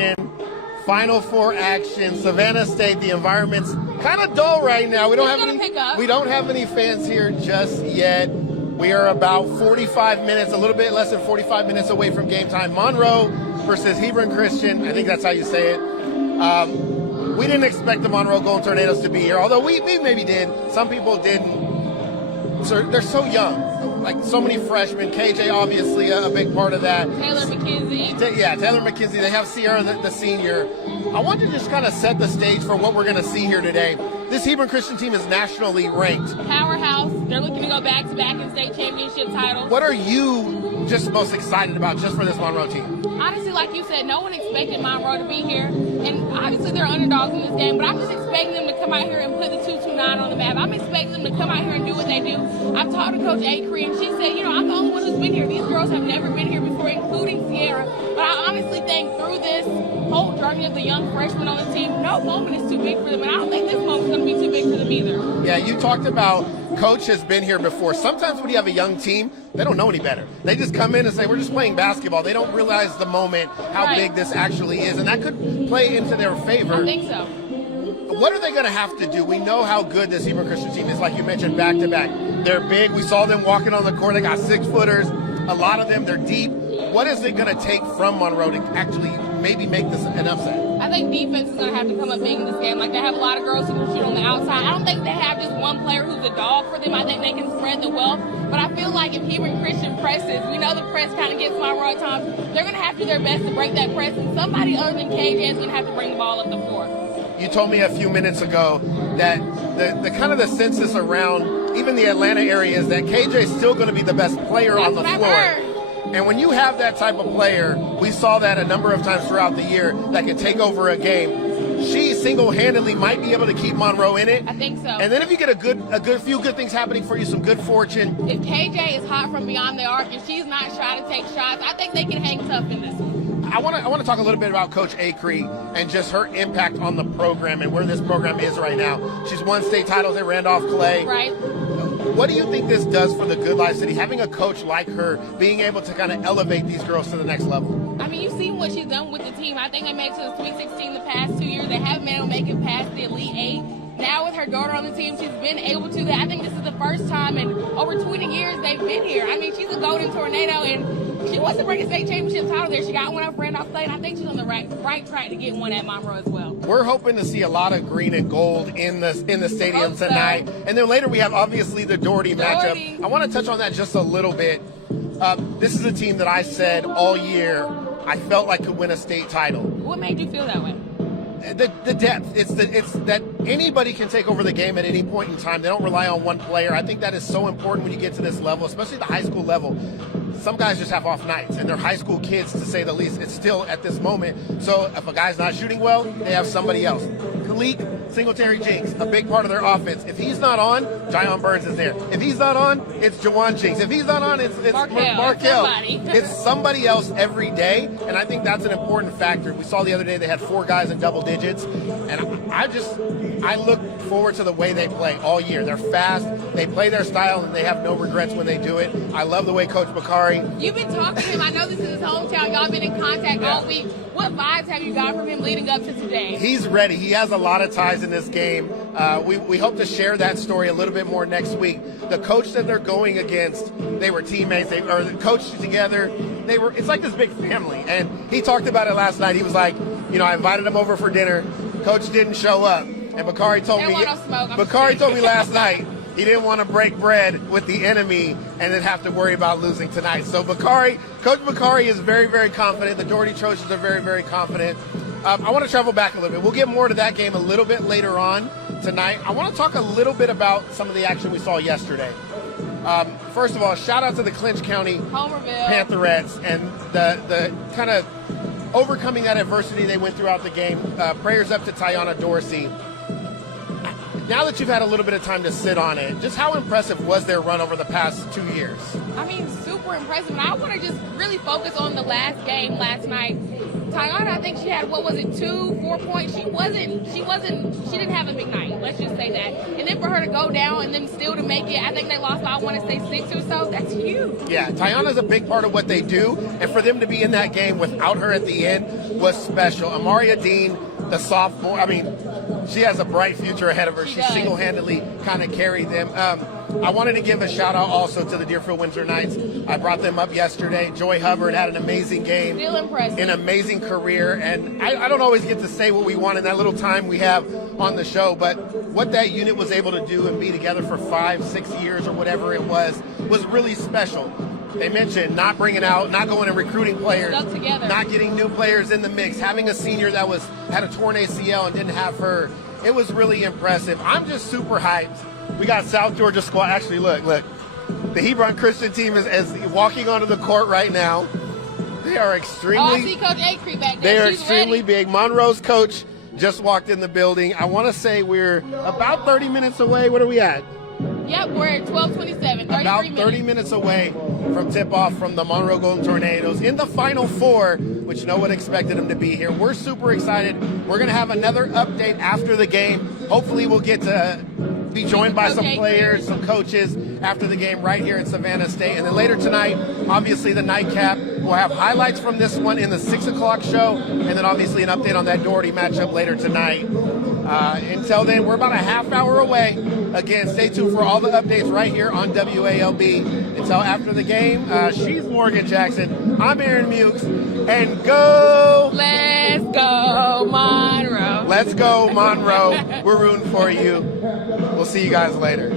Oregon. Final Four action. Savannah State, the environment's kind of dull right now. We don't have any fans here just yet. We are about 45 minutes, a little bit less than 45 minutes away from game time. Monroe versus Hebron Christian. I think that's how you say it. We didn't expect the Monroe Golden Tornadoes to be here, although we maybe did. Some people didn't. So they're so young, like so many freshmen. KJ, obviously, a big part of that. Taylor McKenzie. Taylor McKenzie. They have Sierra, the senior. I want to just kind of set the stage for what we're going to see here today. This Hebron Christian team is nationally ranked. Powerhouse. They're looking to go back-to-back in state championship titles. What are you just most excited about just for this Monroe team? Honestly, like you said, no one expected Monroe to be here. And obviously they're underdogs in this game, but I'm just expecting them to come out here and put the 229 on the map. I'm expecting them to come out here and do what they do. I've talked to Coach Acree, and she said, I'm the only one who's been here. These girls have never been here before, including Sierra. But I honestly think through this whole journey of the young freshmen on the team, no moment is too big for them. And I don't think this moment's going to be too big for them either. Yeah, you talked about Coach has been here before. Sometimes when you have a young team, they don't know any better. They just come in and say, we're just playing basketball. They don't realize the moment how big this actually is, and that could play into their favor. I think so. What are they going to have to do? We know how good this Hebron Christian team is, like you mentioned, back-to-back. They're big. We saw them walking on the court. They got 6-footers. A lot of them, they're deep. What is it going to take from Monroe to actually maybe make this an upset? I think defense is going to have to come up big in this game. Like, they have a lot of girls who can shoot on the outside. I don't think they have just one player who's a dog for them. I think they can spread the wealth. But I feel like if Hebron Christian presses, we know the press kind of gets Monroe at times, they're going to have to do their best to break that press. And somebody other than KJ is going to have to bring the ball up the floor. You told me a few minutes ago that the kind of the census around even the Atlanta area is that KJ is still going to be the best player on the floor. And when you have that type of player, we saw that a number of times throughout the year that can take over a game. She single-handedly might be able to keep Monroe in it. I think so. And then if you get a few good things happening for you, some good fortune. If KJ is hot from beyond the arc and she's not shy to take shots, I think they can hang tough in this one. I want to talk a little bit about Coach Acree and just her impact on the program and where this program is right now. She's won state titles at Randolph-Clay. Right. What do you think this does for the Good Life City, having a coach like her being able to kind of elevate these girls to the next level? I mean, you've seen what she's done with the team. I think they made it to the Sweet 16 the past 2 years. They haven't been able to make it past the Elite 8. Now with her daughter on the team, she's been able to. I think this is the first time in over 20 years they've been here. I mean, she's a Golden Tornado, and she wants to bring a state championship title there. She got one at Randolph-Clay, and I think she's on the right track to get one at Monroe as well. We're hoping to see a lot of green and gold in the stadium tonight. And then later we have, obviously, the Doherty matchup. I want to touch on that just a little bit. This is a team that I said all year I felt like could win a state title. What made you feel that way? The depth. It's that anybody can take over the game at any point in time. They don't rely on one player. I think that is so important when you get to this level, especially the high school level. Some guys just have off nights, and they're high school kids, to say the least. It's still at this moment. So if a guy's not shooting well, they have somebody else. Khalik, Singletary Jinx, a big part of their offense. If he's not on, Zion Burns is there. If he's not on, it's Jawan Jinx. If he's not on, it's Markel. It's somebody else every day, and I think that's an important factor. We saw the other day they had 4 guys in double digits, and I look forward to the way they play all year. They're fast, they play their style, and they have no regrets when they do it. I love the way Coach Bakari. You've been talking to him. I know this is his hometown. Y'all been in contact all week. What vibes have you got from him leading up to today? He's ready. He has a lot of ties in this game. We hope to share that story a little bit more next week. The coach that they're going against, they were teammates. They coached together. It's like this big family. And he talked about it last night. He was like, I invited him over for dinner. Coach didn't show up. And Bakari told me last night he didn't want to break bread with the enemy and then have to worry about losing tonight. So Coach Bakari is very, very confident. The Doherty Trojans are very, very confident. I want to travel back a little bit. We'll get more to that game a little bit later on tonight. I want to talk a little bit about some of the action we saw yesterday. First of all, shout out to the Clinch County Pantherettes and the kind of overcoming that adversity they went throughout the game. Prayers up to Tiana Dorsey. Now that you've had a little bit of time to sit on it, just how impressive was their run over the past 2 years? I mean, super impressive. And I want to just really focus on the last game last night. Tiana, I think she had, 4 points. She didn't have a big night. Let's just say that. And then for her to go down and then still to make it, I think they lost by, I want to say 6 or so. That's huge. Yeah, Tiana's a big part of what they do. And for them to be in that game without her at the end was special. Amaria Dean, the sophomore, I mean, she has a bright future ahead of her. She single-handedly kind of carried them. I wanted to give a shout-out also to the Deerfield Windsor Knights. I brought them up yesterday. Joy Hubbard had an amazing game. Still impressive. An amazing career. And I don't always get to say what we want in that little time we have on the show, but what that unit was able to do and be together for 5-6 years or whatever it was really special. They mentioned not bringing out, not going and recruiting players, not getting new players in the mix, having a senior that had a torn ACL and didn't have her. It was really impressive. I'm just super hyped. We got South Georgia squad. Actually, look. The Hebron Christian team is walking onto the court right now. They are extremely. Oh, I see Coach Acree back there. They are She's extremely ready. big. Monroe's coach just walked in the building. I want to say we're about 30 minutes away. What are we at? Yep, we're at 12:27. About 30 minutes away from tip-off from the Monroe Golden Tornadoes in the Final Four, which no one expected them to be here. We're super excited. We're going to have another update after the game. Hopefully we'll get to be joined by some players, some coaches after the game right here at Savannah State. And then later tonight, obviously the nightcap. We'll have highlights from this one in the 6 o'clock show, and then obviously an update on that Doherty matchup later tonight. Until then, we're about a half hour away. Again, stay tuned for all the updates right here on WALB. Until after the game, she's Morgan Jackson. I'm Aaron Mukes. And go! Let's go, Monroe. Let's go, Monroe. We're rooting for you. We'll see you guys later.